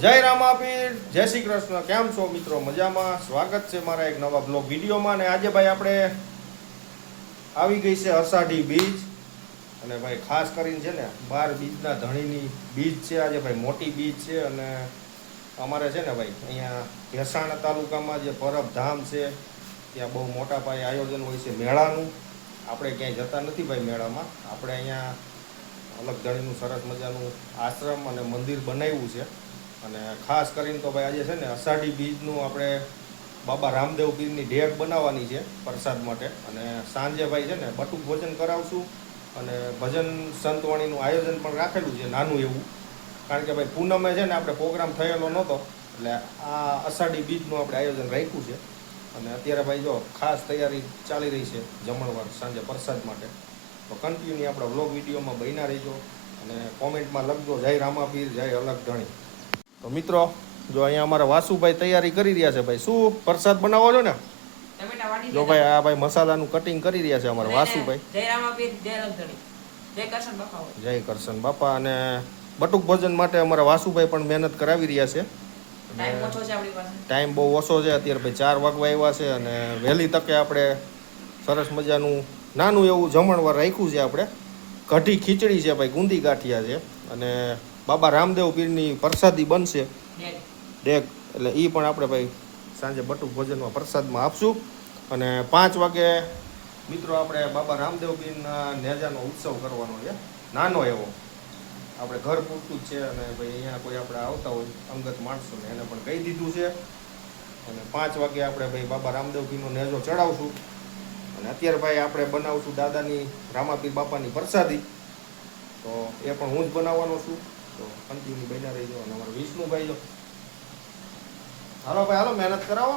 જય રામાપીર, જય શ્રી કૃષ્ણ. કેમ છો મિત્રો? મજામાં? સ્વાગત છે મારા એક નવા બ્લોગ વિડીયોમાં. અને આજે ભાઈ આપણે આવી ગઈ છે અષાઢી બીજ. અને ભાઈ ખાસ કરીને છે ને 12 બીજના ધણીની બીજ છે આજે ભાઈ, મોટી બીજ છે. અને અમારે છે ને ભાઈ અહીંયા ભેસાણા તાલુકામાં જે પરબધામ છે ત્યાં બહુ મોટા પાયે આયોજન હોય છે મેળાનું. આપણે ક્યાંય જતા નથી ભાઈ મેળામાં. આપણે અહીંયા અલગ ધણીનું સરસ મજાનું આશ્રમ અને મંદિર બનાવ્યું છે. અને ખાસ કરીને તો ભાઈ આજે છે ને અષાઢી બીજનું આપણે બાબા રામદેવ પીરની ઢેક બનાવવાની છે પ્રસાદ માટે. અને સાંજે ભાઈ છે ને બટુક ભોજન કરાવશું અને ભજન સંતવાણીનું આયોજન પણ રાખેલું છે નાનું એવું. કારણ કે ભાઈ પૂનમે છે ને આપણે પ્રોગ્રામ થયેલો નહોતો એટલે આ અષાઢી બીજનું આપણે આયોજન રાખ્યું છે. અને અત્યારે ભાઈ જો ખાસ તૈયારી ચાલી રહી છે જમણવાર સાંજે પ્રસાદ માટે. તો કન્ટિન્યુ આપણા વ્લોગ વિડીયોમાં બન્યા રહીજો અને કોમેન્ટમાં લખજો જય રામાપીર, જય અલગ ધણી. તો મિત્રો જો અહીંયા અમારા વાસુભાઈ તૈયારી કરી રહ્યા છે ભાઈ. શું પ્રસાદ બનાવો છો ને? જો ભાઈ આ ભાઈ મસાલાનું કટિંગ કરી રહ્યા છે અમારા વાસુભાઈ. જય રામાપીર, જય અલગ ધણી, જય કરશન બાપા. જય કરશન બાપા. અને બટુક ભોજન માટે અમારા વાસુભાઈ પણ મહેનત કરાવી રહ્યા છે. ટાઈમ બહુ ઓછો છે અત્યારે ભાઈ, 4 વાગવા આવ્યા છે. અને વહેલી તકે આપણે સરસ મજાનું નાનું એવું જમણવાર રાખ્યું છે આપણે. કઢી ખીચડી છે ભાઈ, ગુંદી ગાંઠિયા છે. અને બાબા રામદેવ પીરની પ્રસાદી બનશે ડેક, એટલે એ પણ આપણે ભાઈ સાંજે બટુક ભોજનમાં પ્રસાદમાં આપશું. અને 5 વાગે મિત્રો આપણે બાબા રામદેવ પીરના નેજાનો ઉત્સવ કરવાનો છે, નાનો એવો. આપણે ઘર પૂરતું જ છે. અને ભાઈ અહીંયા કોઈ આપણે આવતા હોય અંગત માણસોને એને પણ કહી દીધું છે. અને 5 વાગે આપણે ભાઈ બાબા રામદેવ પીરનો નેજો ચડાવશું. અને અત્યારે ભાઈ આપણે બનાવશું દાદાની રામાપીર બાપાની પ્રસાદી. તો એ પણ હું જ બનાવવાનો છું. તો કન્ટિન્યુ બન્યા રહીજો. અને અમારા વિષ્ણુભાઈ જો હાલો ભાઈ, હાલો મહેનત કરાવો.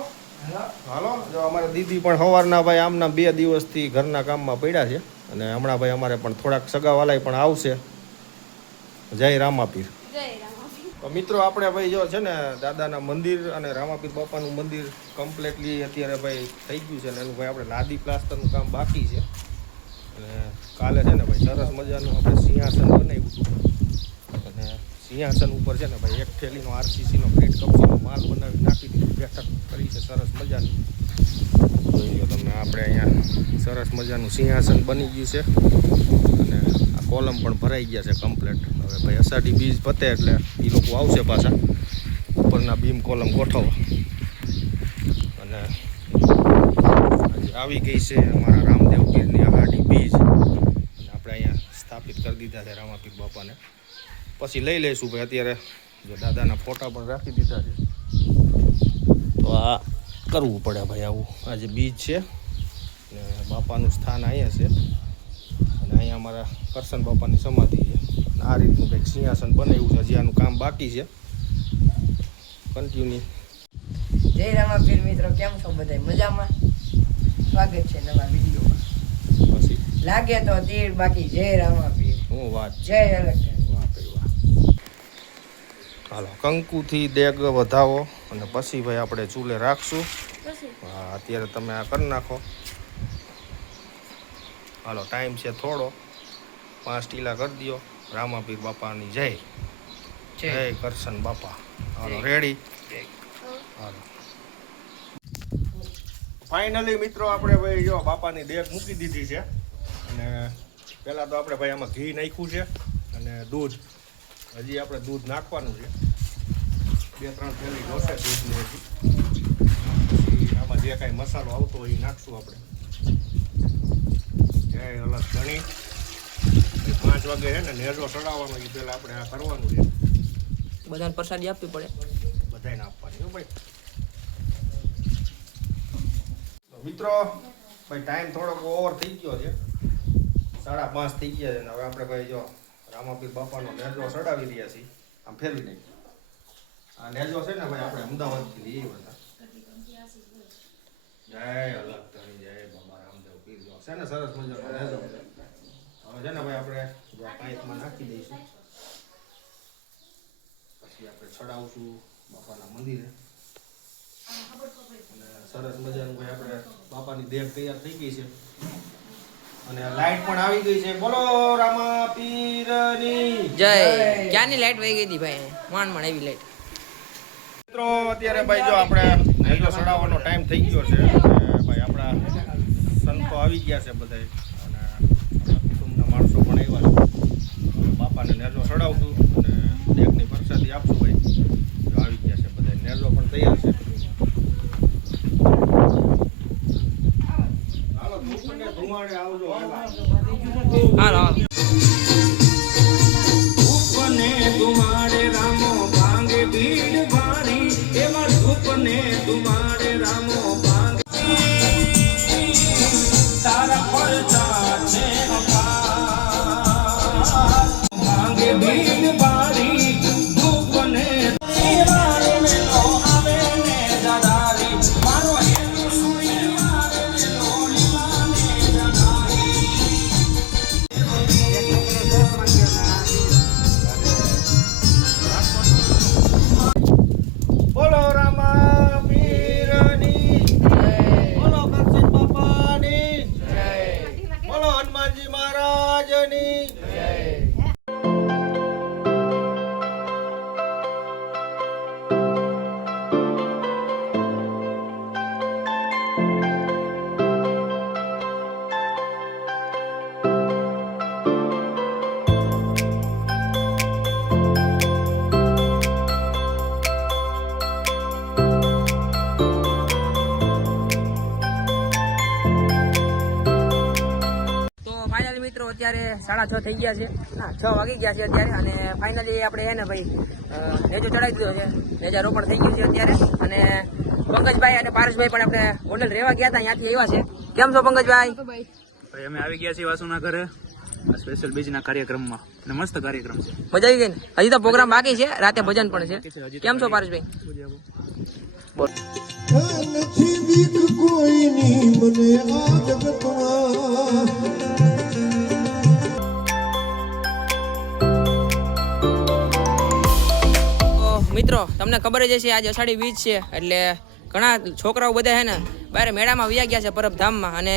હાલો જો અમારા દીદી પણ સવારના ભાઈ આમના 2 દિવસથી ઘરના કામમાં પડ્યા છે. અને હમણાં ભાઈ અમારે પણ થોડાક સગાવાલાય પણ આવશે. જય રામાપીર. તો મિત્રો આપણે ભાઈ જો છે ને દાદાના મંદિર અને રામાપીર બાપાનું મંદિર કમ્પ્લીટલી અત્યારે ભાઈ થઈ ગયું છે. ને એનું ભાઈ આપણે લાદી પ્લાસ્ટરનું કામ બાકી છે. અને કાલે છે ને ભાઈ સરસ મજાનું આપણે સિંહાસન બનાવ્યું હતું. અને સિંહાસન ઉપર છે ને ભાઈ એક થેલીનો આરસીસીનો પ્લેટ કપસીનો માલ બનાવી નાખી દીધું, બેઠક કરી છે સરસ મજાની. જોઈ લો તમે, આપણે અહીંયા સરસ મજાનું સિંહાસન બની ગયું છે. અને આ કોલમ પણ ભરાઈ ગયા છે કમ્પ્લીટ. હવે ભાઈ અષાઢી બીજ પતે એટલે એ લોકો આવશે પાછા ઉપરના બીમ કોલમ ગોઠવવા. અને આજે આવી ગઈ છે અમારા રામદેવ પીરની અષાઢી બીજ. અને આપણે અહીંયા સ્થાપિત કરી દીધા છે રામાપીર બાપાને. પછી લઈ લઈશું ભાઈ. અત્યારે જો દાદાના ફોટા પણ રાખી દીધા છે. તો આ કરવું પડે ભાઈ આવું. આ જે બીજ છે ને બાપાનું સ્થાન અહીંયા છે. અને અહીંયા અમારા કરશન બાપાની સમાધિ છે. આ રીતનું કંઈક સિંહાસન બનાવ્યું છે. હજી આનું કામ બાકી છે. કન્ટિન્યુ. જય રામાપીર મિત્રો, કેમ છો બધા? મજામાં? સ્વાગત છે નવા વિડીયોમાં. પછી લાગે તો તીર, બાકી જય રામાપીર. હું વાત છે. જય અલગ ધણી. હાલો કંકુથી દેગ વધાવો અને પછી ભાઈ આપણે ચૂલે રાખશું. હા અત્યારે તમે આ કરી નાખો. હાલો ટાઈમ છે થોડો, 5 ટીલા કરી દો. રામાપીર બાપાની જય. જય કરશન બાપા. હાલો રેડી. હાલો ફાઇનલી મિત્રો આપણે ભાઈ જો બાપાની દેગ મૂકી દીધી છે. અને પહેલાં તો આપણે ભાઈ આમાં ઘી નાખ્યું છે અને દૂધ. હજી આપણે દૂધ નાખવાનું છે. 2-3 થેલી જોશે દૂધની હજી. આમાં જે કાંઈ મસાલો આવતો હોય એ નાખશું આપણે. જય અલગ ધણી. 5 વાગે છે ને નેજો ચડાવવાનો, એ પહેલાં આપણે આ કરવાનું છે. બધાને પ્રસાદી આપવી પડે, બધાને આપવાની હો ભાઈ. મિત્રો ભાઈ ટાઈમ થોડોક ઓવર થઈ ગયો છે, 5:30 થઈ ગયા છે. ને હવે આપણે ભાઈ જો રામાપીર બાપાનો નેજો ચડાવી રહ્યા છીએ. આમ ફેરવી નાખીએ. આ નેજો છે ને ભાઈ આપણે અમદાવાદથી લઈએ હતા. જય અલગ ધણી, જય બાબા રામદેવ પીર. જો છે ને સરસ મજાનો નેજો. હવે છે ને ભાઈ આપણે જો પાઇપમાં નાખી દઈશું. પછી આપણે ચડાવશું બાપાના મંદિરે. અને સરસ મજાનું ભાઈ આપણે બાપાની દેગ તૈયાર થઈ ગઈ છે. અને લાઈટ પણ આવી ગઈ છે. બોલો રામાપીરની જય. ક્યાંની લાઈટ વહી ગઈ હતી ભાઈ? માંડ આવી લાઈટ. મિત્રો અત્યારે ભાઈ જો આપણે નેજો ચડાવવાનો ટાઈમ થઈ ગયો છે અને ભાઈ આપણા સંતો આવી ગયા છે બધા અને આપણા કુટુંબના માણસો પણ આવ્યા છે બાપાને નેજો ચડાવશું અને દેગની પ્રસાદી આપશું ભાઈ જો આવી ગયા છે બધા નેજો પણ તૈયાર છે હાલો ધુમાડે આવજો હાલો ધૂપને ધુમાડે રામો ભાંગે ભીડ ભારી એમાં ધૂપને ધુમાડે રામો ભાંગે તારા પડતા છે અપાર ભાંગે ભીડ ભારી ધૂપને મારો મેલો આવે ને જડારી મારો હેતુ સુણી મારે મેલો લીલાને જડારી બોલો રામા પીરની બોલો કરશન બાપાની બોલો હનુમાનજી મહારાજની તો ફાઇનલી મિત્રો અત્યારે 6:30 થઈ ગયા છે ના 6 વાગી ગયા છે અત્યારે અને ફાઇનલી આપણે હે ને ભાઈ નેજો ચડાવી દીધો છે નેજા રોપણ થઈ ગયું છે અત્યારે અને પંકજભાઈ અને પારસભાઈ પણ આપણે હોટલ રહેવા ગયા હતા ત્યાંથી આવ્યા છે કેમ છો પંકજભાઈ ભાઈ અમે આવી ગયા છીએ વાસુના ઘરે સ્પેશિયલ બીજના કાર્યક્રમમાં અને મસ્ત કાર્યક્રમ છે મજા આવી ગઈ ને હજી તો પ્રોગ્રામ બાકી છે રાતે ભજન પણ છે કેમ છો પારસભાઈ બોલ નથી બીક કોઈની મને આ જગતમાં તો મિત્રો તમને ખબર જ હશે આજે અષાઢી બીજ છે એટલે ઘણા છોકરાઓ બધા છે ને બહાર મેળામાં વ્યા ગયા છે પરબધામમાં અને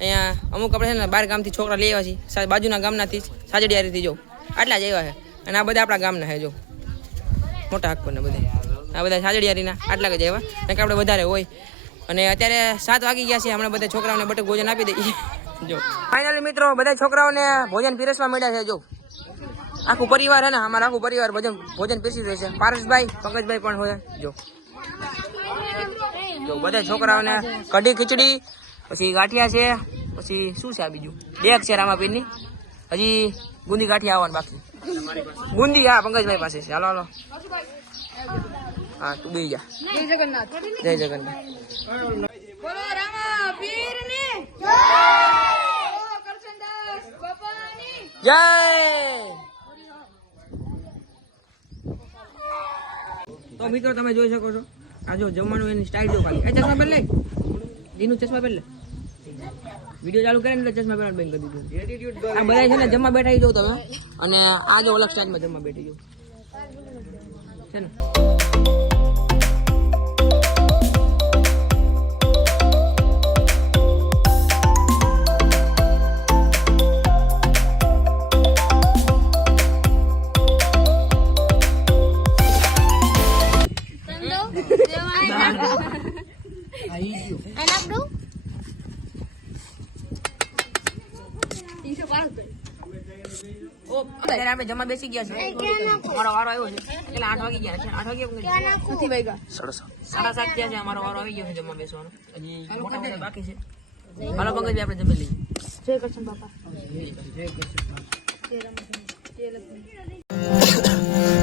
અહીંયા અમુક આપણે છે ને બહાર ગામથી છોકરા લઈ આવ્યા છીએ બાજુના ગામનાથી સાજડિયારીથી જો આટલા જ આવ્યા છે અને આ બધા આપણા ગામના છે જો મોટા હક્કોને બધા આ બધા સાજડિયારીના આટલા જ આવ્યા કારણ કે આપણે વધારે હોય અને અત્યારે 7 વાગી ગયા છે હમણાં બધા છોકરાઓને બટક ભોજન આપી દઈએ જો ફાઇનલી મિત્રો બધા છોકરાઓને ભોજન પીરસવા મળ્યા છે જો આખું પરિવાર હે ને અમારા આખું પરિવાર ભોજન પીરસી દે છે પારસભાઈ પંકજભાઈ પણ હોય જો બધા છોકરાઓને કઢી ખીચડી પછી ગાંઠિયા છે પછી શું છે આ બીજું ડેક છે રામાપીરની હજી ગુંદી ગાંઠિયા આવવાનું બાકી ગુંદી હા પંકજભાઈ પાસે છે હાલો હાલો હા તું બેસી જા જય જગન્નાથ બોલો રામા પીરની જય બોલો કરશનદાસ બાપાની જય તો મિત્રો તમે જોઈ શકો છો આ જો જમવાનું એની સ્ટાઇલ જો ખાલી ચશ્મા પહેર લે જીનું ચશ્મા પહેર લે વિડીયો ચાલુ કરીને ચશ્મા પહેરવાનું બંધ કરી દીધું આ બધા છે ને જમવા બેઠા જો તમે અને આ જો અલગ સ્ટાઇલમાં જમવા બેઠી જો છે ને અત્યારે આપણે જમવા બેસી ગયા છે મારો વારો આવ્યો છે એટલે 8 વાગી ગયા છે 8 વાગે નથી વાગ્યા 7:30 થયા છે અમારો વારો આવી ગયો છે જમવા બેસવાનો હજી મોટા મોટા બાકી છે હાલો પંકજભાઈ આપણે જમી લઈએ જય કરશન બાપા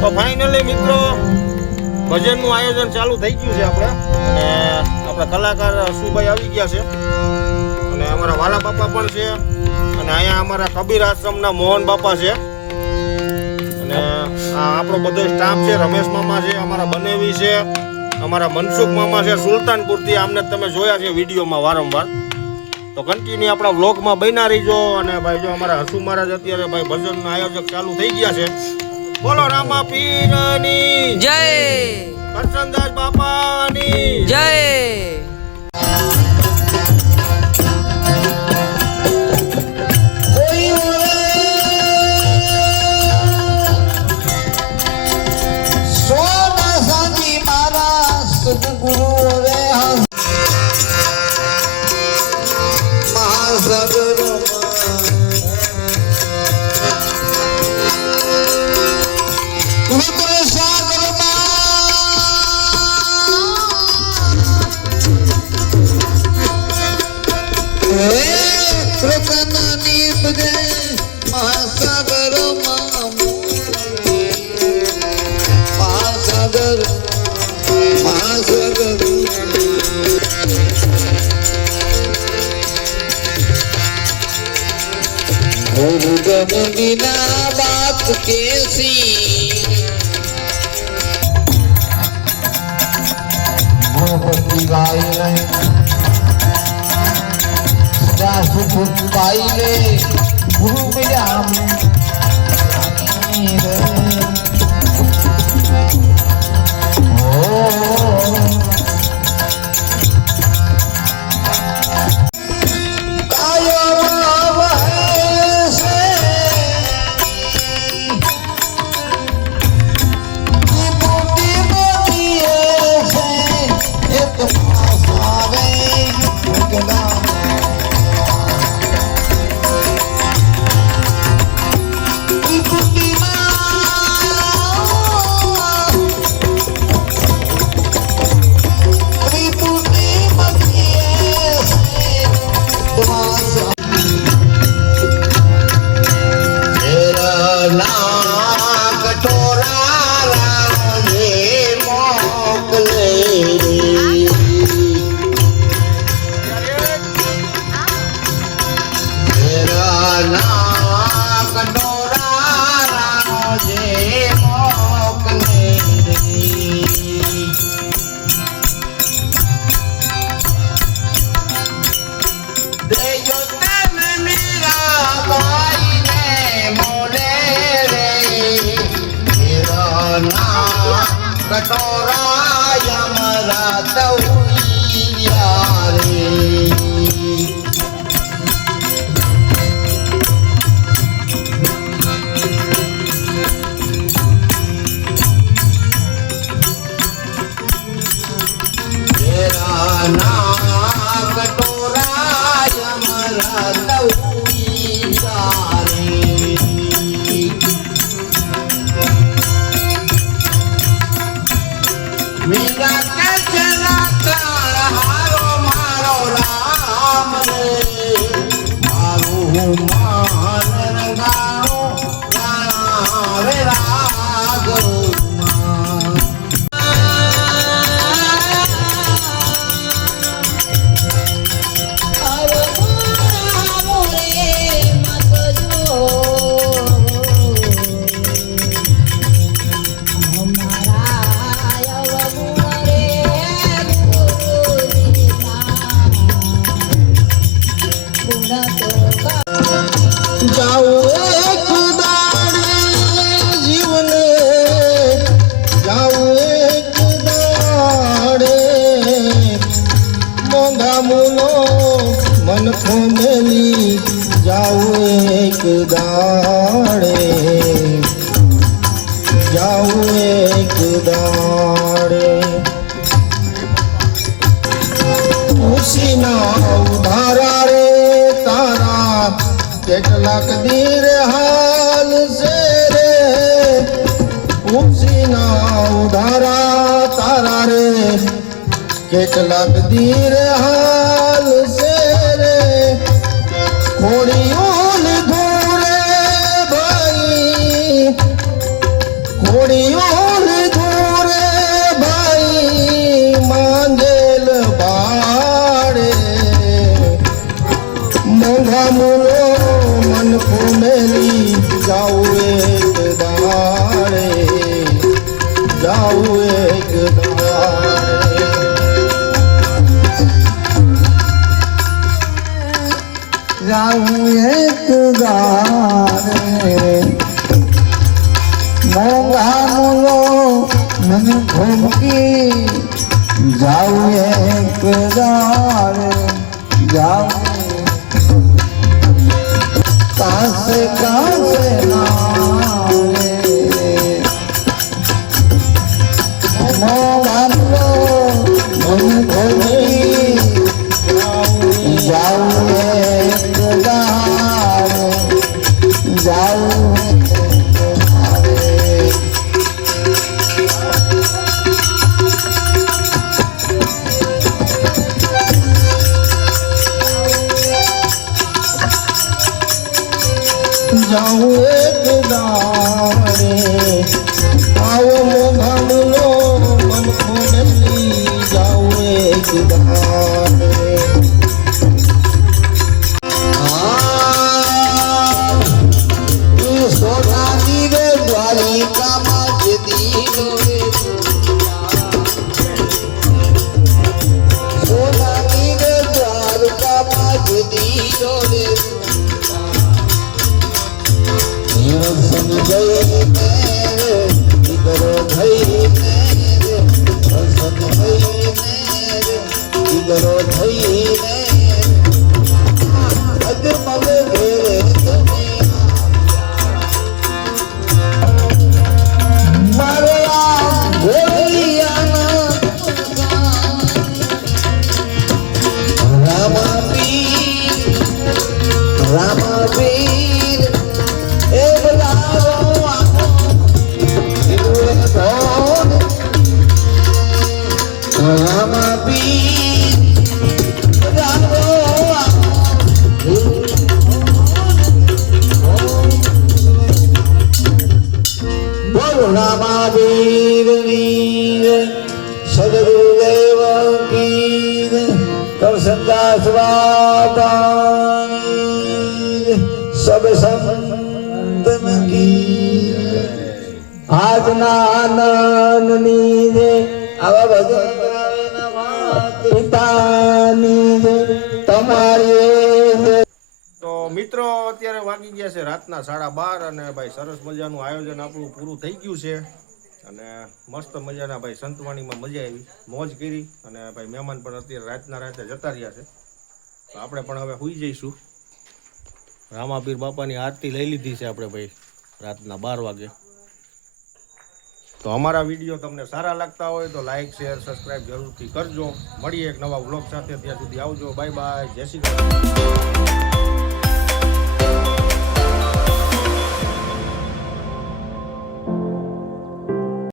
તો ફાઇનલી મિત્રો ભજનનું આયોજન ચાલુ થઈ ગયું છે આપણે અને આપણા કલાકાર હસુભાઈ આવી ગયા છે અને અમારા વાલા બાપા પણ છે અને અહીંયા અમારા કબીર આશ્રમના મોહન બાપા છે અને આ આપણો બધો સ્ટાફ છે રમેશ મામા છે અમારા બનેવી છે અમારા મનસુખ મામા છે સુલતાનપુરથી આમને તમે જોયા છે વિડીયોમાં વારંવાર તો કન્ટિન્યુ આપણા વ્લોગમાં બન્યા રહીજો અને ભાઈ જો અમારા હસુ મહારાજ અત્યારે ભાઈ ભજનના આયોજક ચાલુ થઈ ગયા છે બોલો રામા પીરની જય કરશનદાસ બાપાની જય સોના સાંજી મારા जग बिना बात कैसी भूपति गाय नहीं सदा सुख पाई ले गुरु मिला कटोरा यमरा तौलिया रे तेरा नाम कटोरा यमरा तौलिया रे मीरा के चला हारो मारो राम रे मारो मान रंगारो राम रे रागो जाओ एक दाड़े जीवन जाओ एक दाड़े मोंगा मुनो मन को मेली जाओ एक दाड़े जाओ एक दाड़े उसी ना उधारा रे तारा કેટલાક દીર હાલ સે રે ઉપસીના ઉધારા તારા રે કેટલાક દીર હાલ સે રે ખોડીઓ લીધો રે ભાઈ ખોડીઓ લીધો રે ભાઈ માંગેલ બાળે મોંઘા મૂલો मन को मेरी जाओ एक दाड़े जाओ एक दाड़े जाओ एक दाड़े मोंगा मुलो मन घूमकी जाओ एक दाड़े जाओ कासे कासे नाले मोहन लो मन घोड़ी जाओ एक दाड़े जाओ जाऊं एक રામાવીરની સદગુરુદેવ કી કરસનદાસ બાબાની સબ સંતન કી આજના આનંદની જે આવા ભગવાન પિતાની જે તમારી તો મિત્રો અત્યારે વાગી ગયા છે રાતના 12:30 અને ભાઈ સરસ મજાનું આયોજન આપણું પૂરું થઈ ગયું છે અને મસ્ત મજાના ભાઈ સંતવાણીમાં મજા આવી, મોજ કરી અને ભાઈ મહેમાન પણ અત્યારે રાતે જતા રહ્યા છે. તો આપણે પણ હવે સૂઈ જઈશું. રામાપીર બાપાની આરતી લઈ લીધી છે આપણે ભાઈ રાતના 12 વાગે. તો અમારા વિડીયો તમને સારા લાગતા હોય તો લાઈક શેર સબસ્ક્રાઈબ જરૂરથી કરજો. મળીએ એક નવા વ્લોગ સાથે, ત્યાં સુધી આવજો. બાય બાય, જય શ્રી કૃષ્ણ.